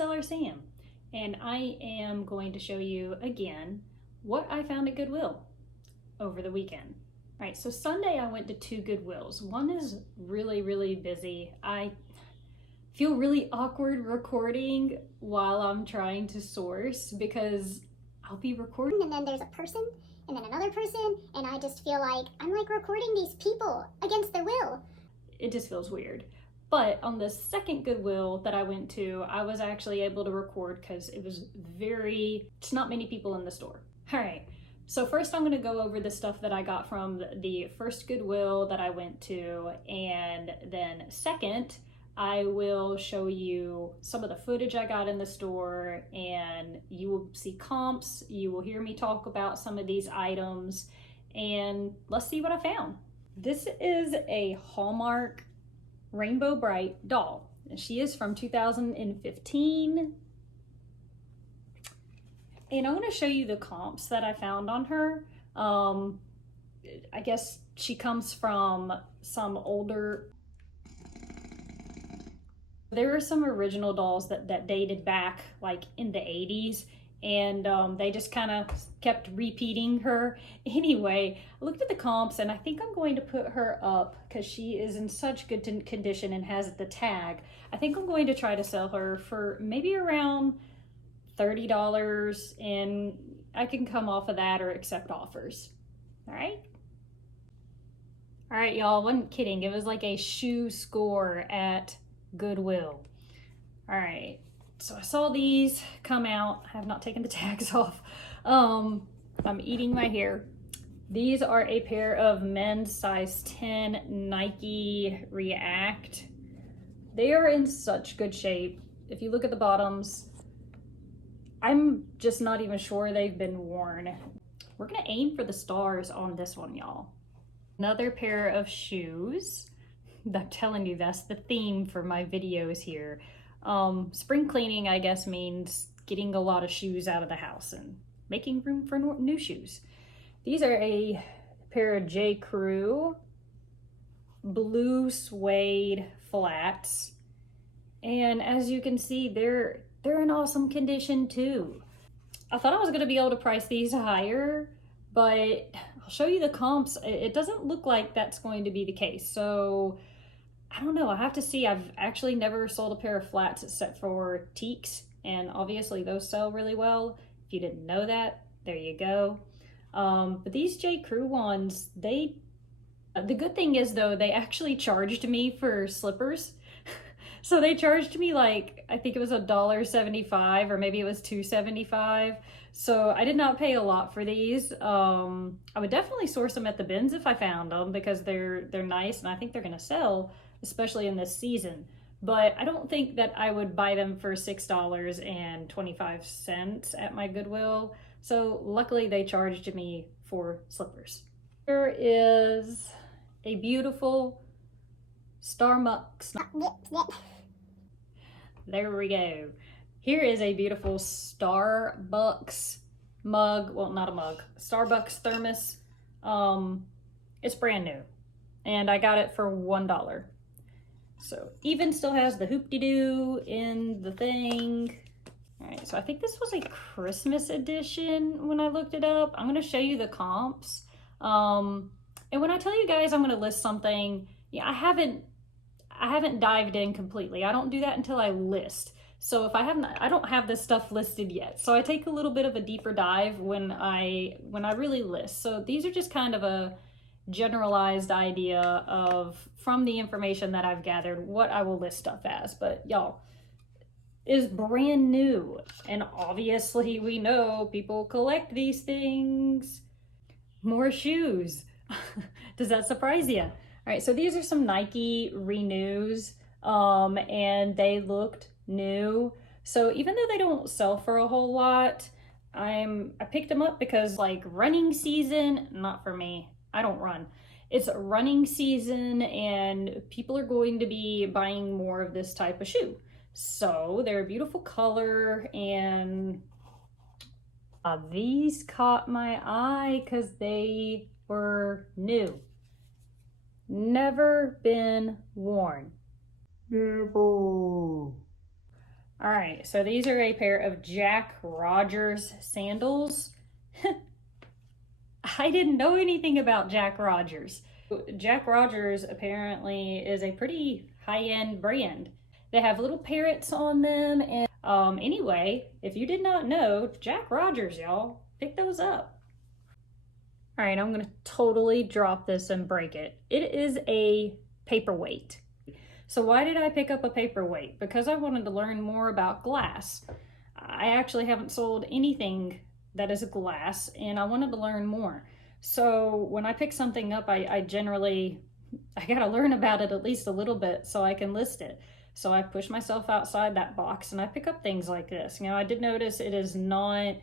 Reseller Sam, and I am going to show you again what I found at Goodwill over the weekend. All right, so Sunday I went to 2 Goodwills. One is really busy. I feel really awkward recording while I'm trying to source because I'll be recording and then there's a person and then another person, and I just feel like I'm like recording these people against their will. It just feels weird. But on the second Goodwill that I went to, I was actually able to record because it was just not many people in the store. All right, so first I'm gonna go over the stuff that I got from the first Goodwill that I went to, and then second, I will show you some of the footage I got in the store, and you will see comps, you will hear me talk about some of these items, and let's see what I found. This is a Hallmark Rainbow Bright doll. She is from 2015. And I want to show you the comps that I found on her. I guess she comes from some older... There are some original dolls that dated back like in the 80s, and they just kind of kept repeating her. Anyway, I looked at the comps and I think I'm going to put her up because she is in such good condition and has the tag. I think I'm going to try to sell her for maybe around $30, and I can come off of that or accept offers. All right, y'all, I wasn't kidding. It was like a shoe score at Goodwill. All right, so I saw these come out. I have not taken the tags off. I'm eating my hair. These are a pair of men's size 10 Nike React. They are in such good shape. If you look at the bottoms, I'm just not even sure they've been worn. We're gonna aim for the stars on this one, y'all. Another pair of shoes. I'm telling you, that's the theme for my videos here. Spring cleaning, I guess, means getting a lot of shoes out of the house and making room for new shoes. These are a pair of J. Crew blue suede flats. And as you can see, they're in awesome condition too. I thought I was gonna be able to price these higher, but I'll show you the comps. It doesn't look like that's going to be the case. So I don't know, I have to see. I've actually never sold a pair of flats except for teaks, and obviously those sell really well. If you didn't know that, there you go. But these J. Crew ones, the good thing is though, they actually charged me for slippers. So they charged me like, I think it was $1.75 or maybe it was $2.75. So I did not pay a lot for these. I would definitely source them at the bins if I found them because they're nice and I think they're gonna sell, especially in this season. But I don't think that I would buy them for $6.25 at my Goodwill. So luckily they charged me for slippers. Here is a beautiful Starbucks. There we go. Here is a beautiful Starbucks mug. Well, not a mug. Starbucks thermos. It's brand new. And I got it for $1. So even still has the hoop-de-doo in the thing. All right, so I think this was a Christmas edition when I looked it up. I'm gonna show you the comps. And when I tell you guys I'm gonna list something, yeah, I haven't dived in completely. I don't do that until I list. So if I don't have this stuff listed yet. So I take a little bit of a deeper dive when I really list. So these are just kind of a generalized idea of, from the information that I've gathered, what I will list stuff as. But y'all, is brand new. And obviously we know people collect these things. More shoes. Does that surprise you? All right, so these are some Nike Renews, and they looked new. So even though they don't sell for a whole lot, I picked them up because like running season, not for me, I don't run. It's running season and people are going to be buying more of this type of shoe. So they're a beautiful color, and these caught my eye because they were new. Never been worn. Never. All right, so these are a pair of Jack Rogers sandals. I didn't know anything about Jack Rogers. Jack Rogers apparently is a pretty high-end brand. They have little parrots on them, and anyway, if you did not know, Jack Rogers, y'all, pick those up. All right, I'm gonna totally drop this and break it. It is a paperweight. So why did I pick up a paperweight? Because I wanted to learn more about glass. I actually haven't sold anything that is glass, and I wanted to learn more. So when I pick something up, I gotta learn about it at least a little bit so I can list it. So I push myself outside that box and I pick up things like this. I did notice it is not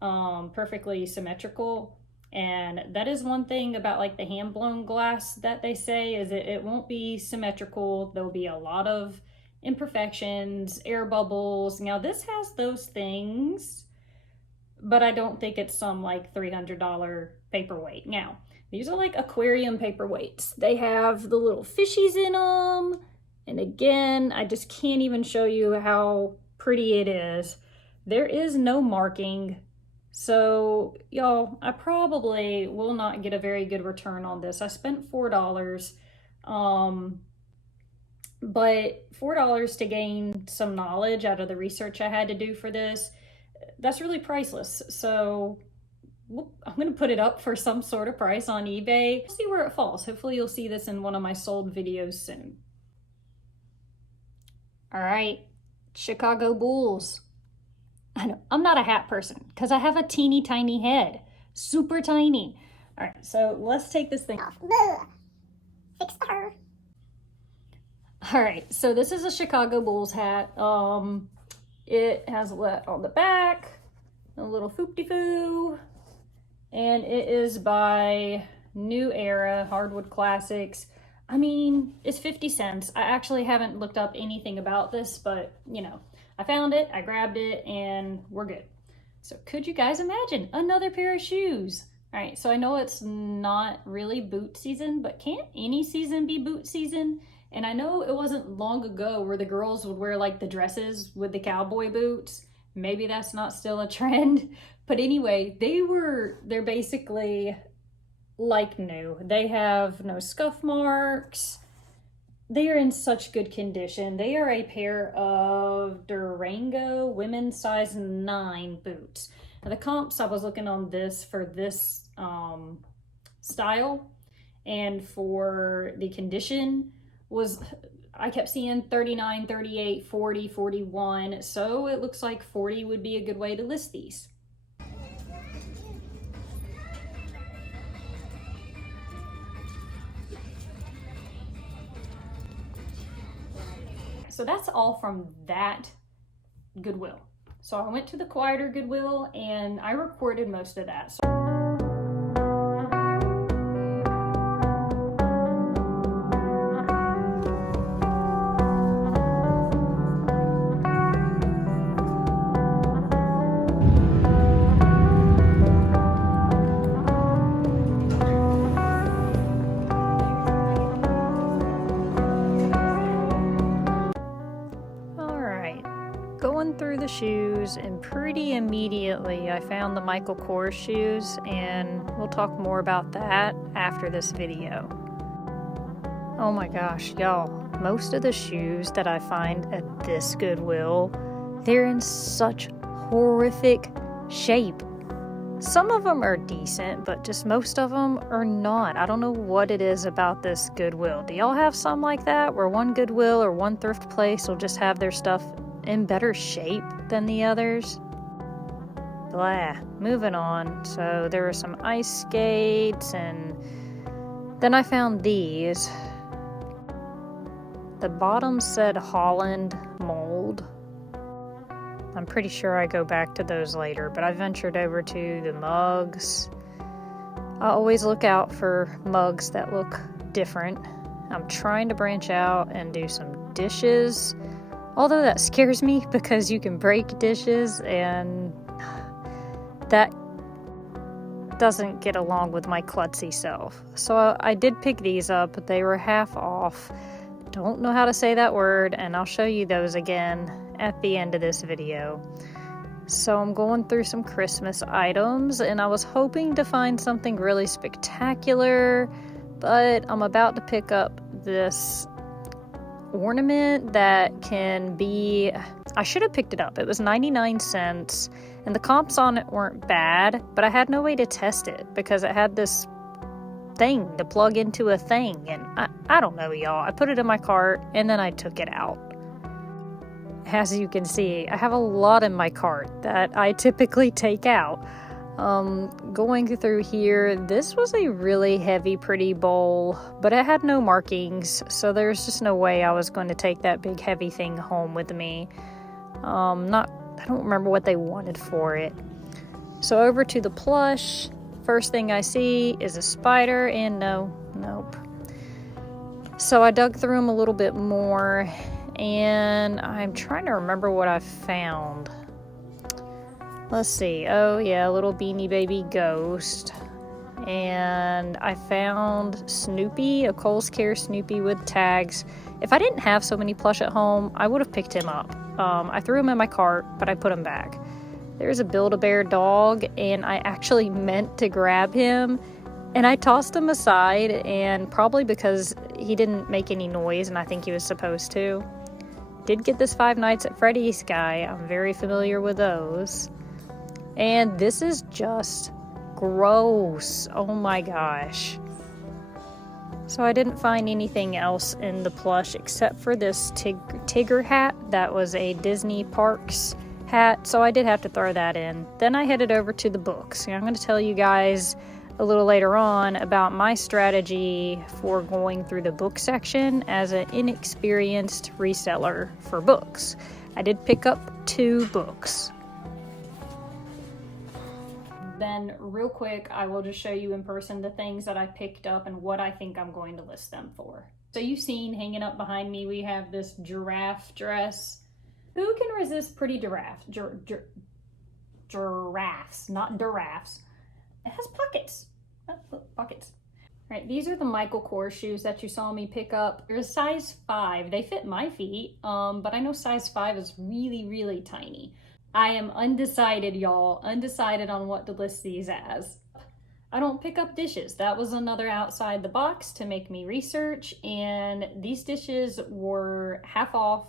perfectly symmetrical. And that is one thing about like the hand blown glass that they say is it won't be symmetrical. There'll be a lot of imperfections, air bubbles. Now this has those things, but I don't think it's some like $300 paperweight. Now, these are like aquarium paperweights. They have the little fishies in them. And again, I just can't even show you how pretty it is. There is no marking. So y'all, I probably will not get a very good return on this. I spent $4, but $4 to gain some knowledge out of the research I had to do for this, that's really priceless. So I'm gonna put it up for some sort of price on eBay. See where it falls. Hopefully you'll see this in one of my sold videos soon. All right, Chicago Bulls. I know, I'm not a hat person because I have a teeny tiny head, super tiny. All right, so let's take this thing off. Fix the her. All right, so this is a Chicago Bulls hat. It has a let on the back, a little foop-de-foo, and it is by New Era Hardwood Classics. I mean, it's 50 cents. I actually haven't looked up anything about this, but you know, I found it, I grabbed it, and we're good. So could you guys imagine another pair of shoes? All right, so I know it's not really boot season, but can't any season be boot season? And I know it wasn't long ago where the girls would wear like the dresses with the cowboy boots. Maybe that's not still a trend. But anyway, they're basically like new. They have no scuff marks. They are in such good condition. They are a pair of Durango women's size 9 boots. Now the comps, I was looking on this for this style, and for the condition was, I kept seeing 39, 38, 40, 41. So it looks like 40 would be a good way to list these. So that's all from that Goodwill. So I went to the quieter Goodwill and I recorded most of that. Going through the shoes, and pretty immediately I found the Michael Kors shoes, and we'll talk more about that after this video. Oh my gosh, y'all, most of the shoes that I find at this Goodwill, they're in such horrific shape. Some of them are decent, but just most of them are not. I don't know what it is about this Goodwill. Do y'all have some like that, where one Goodwill or one thrift place will just have their stuff in better shape than the others? Blah. Moving on. So there were some ice skates, and then I found these. The bottom said Holland mold. I'm pretty sure I go back to those later, but I ventured over to the mugs. I always look out for mugs that look different. I'm trying to branch out and do some dishes. Although that scares me because you can break dishes, and that doesn't get along with my klutzy self. So I did pick these up. They were half off. Don't know how to say that word, and I'll show you those again at the end of this video. So I'm going through some Christmas items, and I was hoping to find something really spectacular, but I'm about to pick up this ornament that can be... I should have picked it up. It was 99 cents, and the comps on it weren't bad, but I had no way to test it because it had this thing to plug into a thing, and I don't know, y'all. I put it in my cart, and then I took it out. As you can see, I have a lot in my cart that I typically take out. Going through here, this was a really heavy, pretty bowl, but it had no markings, so there's just no way I was going to take that big, heavy thing home with me. I don't remember what they wanted for it. So over to the plush. First thing I see is a spider, and nope. So I dug through them a little bit more, and I'm trying to remember what I found. Let's see. Oh yeah, a little Beanie Baby ghost. And I found Snoopy, a Kohl's Care Snoopy with tags. If I didn't have so many plush at home, I would have picked him up. I threw him in my cart, but I put him back. There's a Build-A-Bear dog, and I actually meant to grab him, and I tossed him aside, and probably because he didn't make any noise, and I think he was supposed to. Did get this Five Nights at Freddy's guy. I'm very familiar with those. And this is just gross. Oh my gosh. So I didn't find anything else in the plush except for this Tigger hat. That was a Disney Parks hat, so I did have to throw that in. Then I headed over to the books. I'm going to tell you guys a little later on about my strategy for going through the book section as an inexperienced reseller for books. I did pick up 2 books. Then real quick, I will just show you in person the things that I picked up and what I think I'm going to list them for. So you've seen hanging up behind me, we have this giraffe dress. Who can resist pretty giraffes? Giraffes, not giraffes. It has pockets. Pockets. All right, these are the Michael Kors shoes that you saw me pick up. They're a size 5. They fit my feet, but I know size 5 is really, really tiny. I am undecided, y'all. Undecided on what to list these as. I don't pick up dishes. That was another outside the box to make me research, and these dishes were half off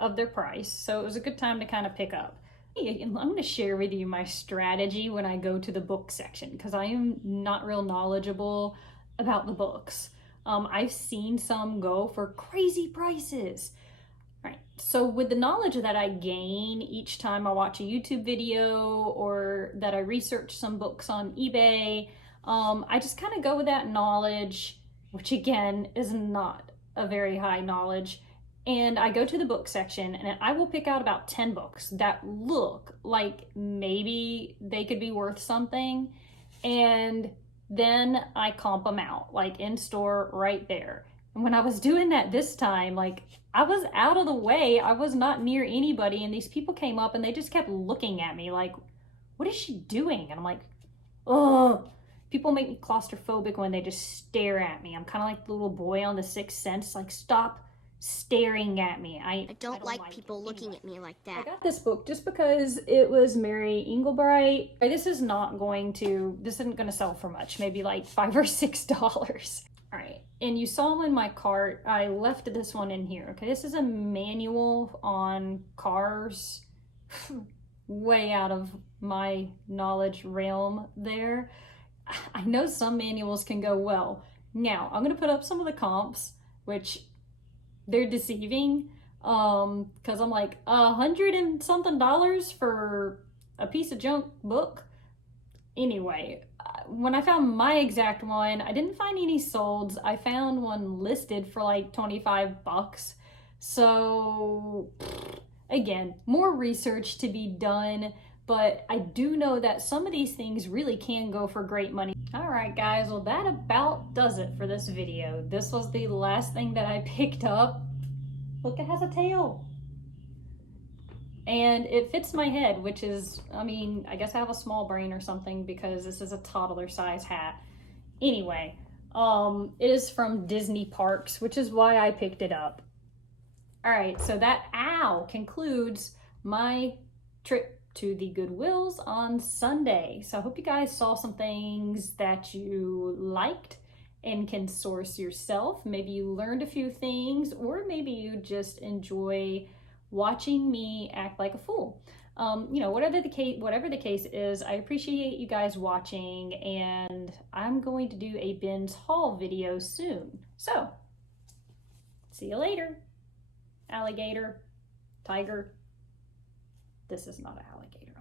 of their price, so it was a good time to kind of pick up. I'm going to share with you my strategy when I go to the book section, because I am not real knowledgeable about the books. I've seen some go for crazy prices. All right, so with the knowledge that I gain each time I watch a YouTube video or that I research some books on eBay, I just kind of go with that knowledge, which again is not a very high knowledge. And I go to the book section and I will pick out about 10 books that look like maybe they could be worth something. And then I comp them out, like in store right there. And when I was doing that this time, like I was out of the way. I was not near anybody. And these people came up and they just kept looking at me like, what is she doing? And I'm like, oh, people make me claustrophobic when they just stare at me. I'm kind of like the little boy on The Sixth Sense, like stop staring at me. I don't like people looking at me like that. I got this book just because it was Mary Engelbright. This isn't going to sell for much, maybe like $5 or $6. All right, and you saw them in my cart. I left this one in here. Okay, this is a manual on cars. Way out of my knowledge realm there. I know some manuals can go well. Now, I'm going to put up some of the comps, which they're deceiving, because I'm like, $100 and something for a piece of junk book. Anyway, when I found my exact one, I didn't find any solds. I found one listed for like $25. So again, more research to be done, but I do know that some of these things really can go for great money. All right, guys, well, that about does it for this video. This was the last thing that I picked up. Look, it has a tail. And it fits my head, which is, I mean, I guess I have a small brain or something because this is a toddler size hat. Anyway, it is from Disney Parks, which is why I picked it up. All right, so that ow concludes my trip to the Goodwills on Sunday. So I hope you guys saw some things that you liked and can source yourself. Maybe you learned a few things, or maybe you just enjoy watching me act like a fool. Whatever the case is, I appreciate you guys watching, and I'm going to do a Ben's haul video soon. So, see you later. Alligator, tiger. This is not an alligator.